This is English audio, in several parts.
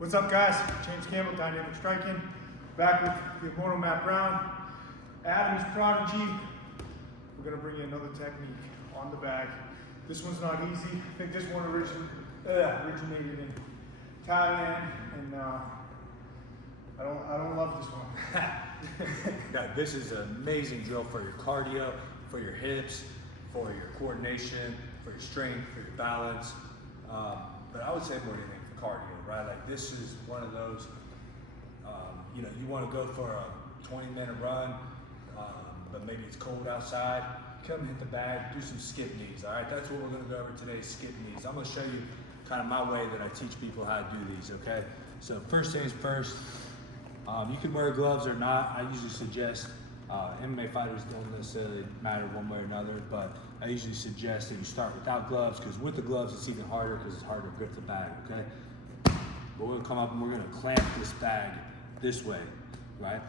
What's up, guys? James Campbell, Dynamic Striking, back with the immortal Matt Brown, Adam's Prodigy. We're gonna bring you another technique on the bag. This one's not easy. I think this one originated in Thailand, and I don't love this one. No, this is an amazing drill for your cardio, for your hips, for your coordination, for your strength, for your balance. But I would say more than anything for cardio, right? Like this is one of those, you want to go for a 20-minute run, but maybe it's cold outside. Come hit the bag, do some skip knees, all right? That's what we're going to go over today, skip knees. I'm going to show you kind of my way that I teach people how to do these, okay? So first things first, you can wear gloves or not. I usually suggest, MMA fighters don't necessarily matter one way or another, but I usually suggest that you start without gloves, because with the gloves it's even harder because it's harder to grip the bag, okay? But we're gonna come up and we're gonna clamp this bag this way, right?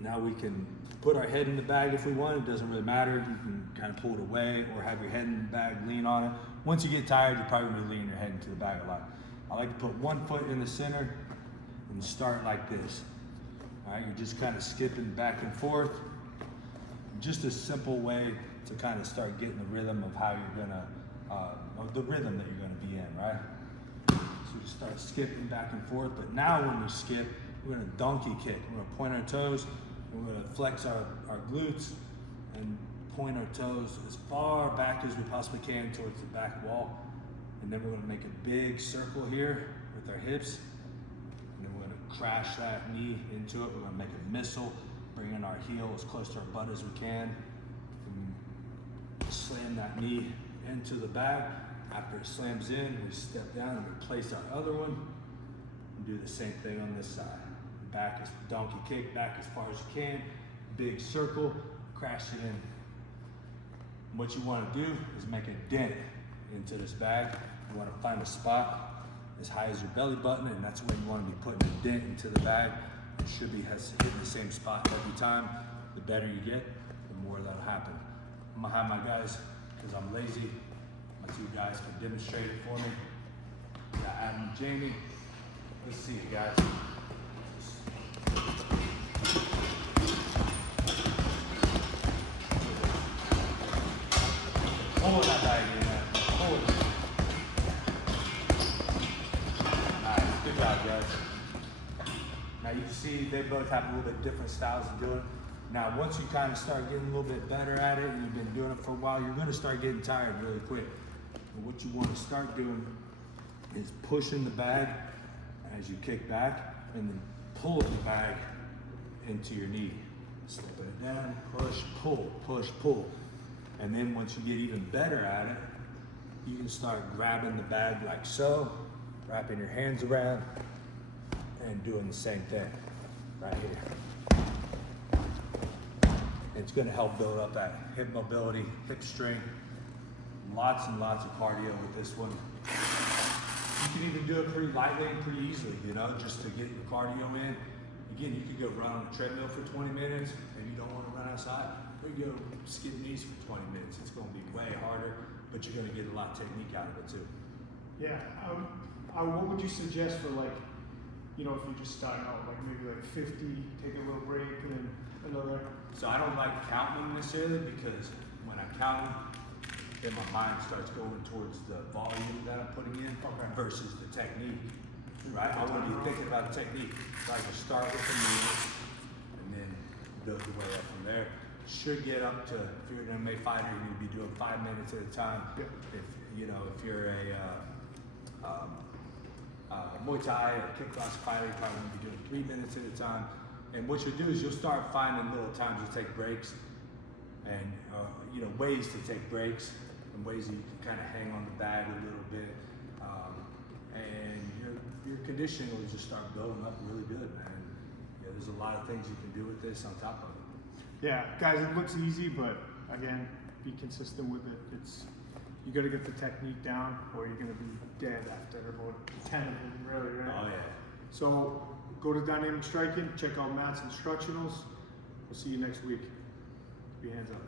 Now we can put our head in the bag if we want, it doesn't really matter. You can kind of pull it away or have your head in the bag, lean on it. Once you get tired, you're probably gonna lean your head into the bag a lot. I like to put one foot in the center and start like this. All right, you're just kind of skipping back and forth. Just a simple way to kind of start getting the rhythm of how you're gonna, of the rhythm that you're gonna be in, right? So just start skipping back and forth, but now when we skip, we're gonna donkey kick. We're gonna point our toes, we're gonna flex our glutes and point our toes as far back as we possibly can towards the back wall. And then we're gonna make a big circle here with our hips. And then we're gonna crash that knee into it. We're gonna make a missile, bring in our heel as close to our butt as we can. And slam that knee into the bag. After it slams in, we step down and replace our other one. And do the same thing on this side. Back is donkey kick, back as far as you can. Big circle, crash it in. And what you wanna do is make a dent into this bag. You wanna find a spot as high as your belly button, and that's where you want to be putting a dent into the bag. It should be hitting the same spot every time. The better you get, the more that'll happen. I'm gonna have my guys, because I'm lazy, my two guys can demonstrate it for me. We got Adam and Jamie. Let's see it, guys. Hold that bag in there. Hold it. Good job, guys. Now you see they both have a little bit different styles of doing it. Now once you kind of start getting a little bit better at it and you've been doing it for a while, you're going to start getting tired really quick. And what you want to start doing is pushing the bag as you kick back and then pull the bag into your knee. Slipping it down, push, pull, push, pull. And then once you get even better at it, you can start grabbing the bag like so, wrapping your hands around and doing the same thing right here. It's going to help build up that hip mobility, hip strength. Lots and lots of cardio with this one. You can even do it pretty lightly and pretty easily, just to get your cardio in. Again, you could go run on a treadmill for 20 minutes. Maybe you don't want to run outside. Or you go skip knees for 20 minutes. It's going to be way harder, but you're going to get a lot of technique out of it too. Yeah. What would you suggest for if you're just starting out, like maybe 50, take a little break and then another? So I don't like counting them necessarily, because when I count them, then my mind starts going towards the volume that I'm putting in versus the technique, right? I want to be thinking about the technique. So I can start with the movement and then build your way up from there. Should get up to, if you're an MMA fighter, you're going to be doing 5 minutes at a time. Yep. If you're a Muay Thai or kickboxing fighter, you're probably going to be doing 3 minutes at a time. And what you'll do is you'll start finding little times to take breaks and ways to take breaks and ways that you can kind of hang on the bag a little bit. And your conditioning will just start building up really good, man. Yeah, there's a lot of things you can do with this on top of it. Yeah, guys, it looks easy, but again, be consistent with it. You got to get the technique down, or you're going to be dead after about 10 of them, really, right? Oh yeah. So go to Dynamic Striking, check out Matt's instructionals. We'll see you next week. Be hands up.